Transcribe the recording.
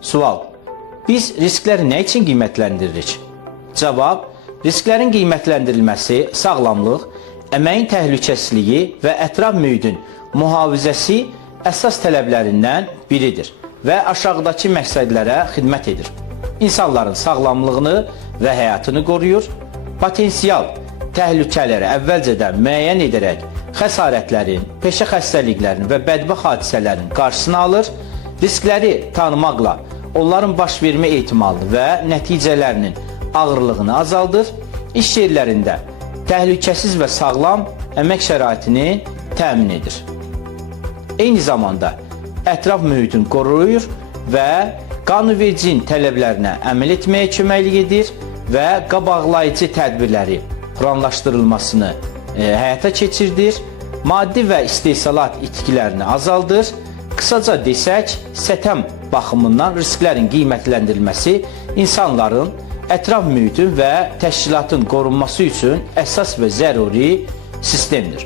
Sual: biz riskləri nə üçün qiymətləndiririk? Cavab: risklərin qiymətləndirilməsi sağlamlıq, əməyin təhlükəsizliyi və ətraf mühitin mühafizəsi əsas tələblərindən biridir və aşağıdakı məqsədlərə xidmət edir. İnsanların sağlamlığını və həyatını qoruyur, potensial təhlükələri əvvəlcədən müəyyən edərək xəsarətlərin, peşə xəstəliklərinin və bədbəxt hadisələrin qarşısını alır, riskləri tanımaqla onların baş vermə ehtimalını və nəticələrinin ağırlığını azaldır, iş yerlərində təhlükəsiz və sağlam əmək şəraitini təmin edir. Eyni zamanda ətraf mühitin qoruyur və qanunvericiliyin tələblərinə əməl etməyə köməklik edir və qabaqlayıcı tədbirləri planlaşdırılmasını həyata keçirdir, maddi və istehsalat itkilərini azaldır. Qısaca desək, STEM baxımından risklərin qiymətləndirilməsi insanların, ətraf mühitin və təşkilatın qorunması üçün əsas və zəruri sistemdir.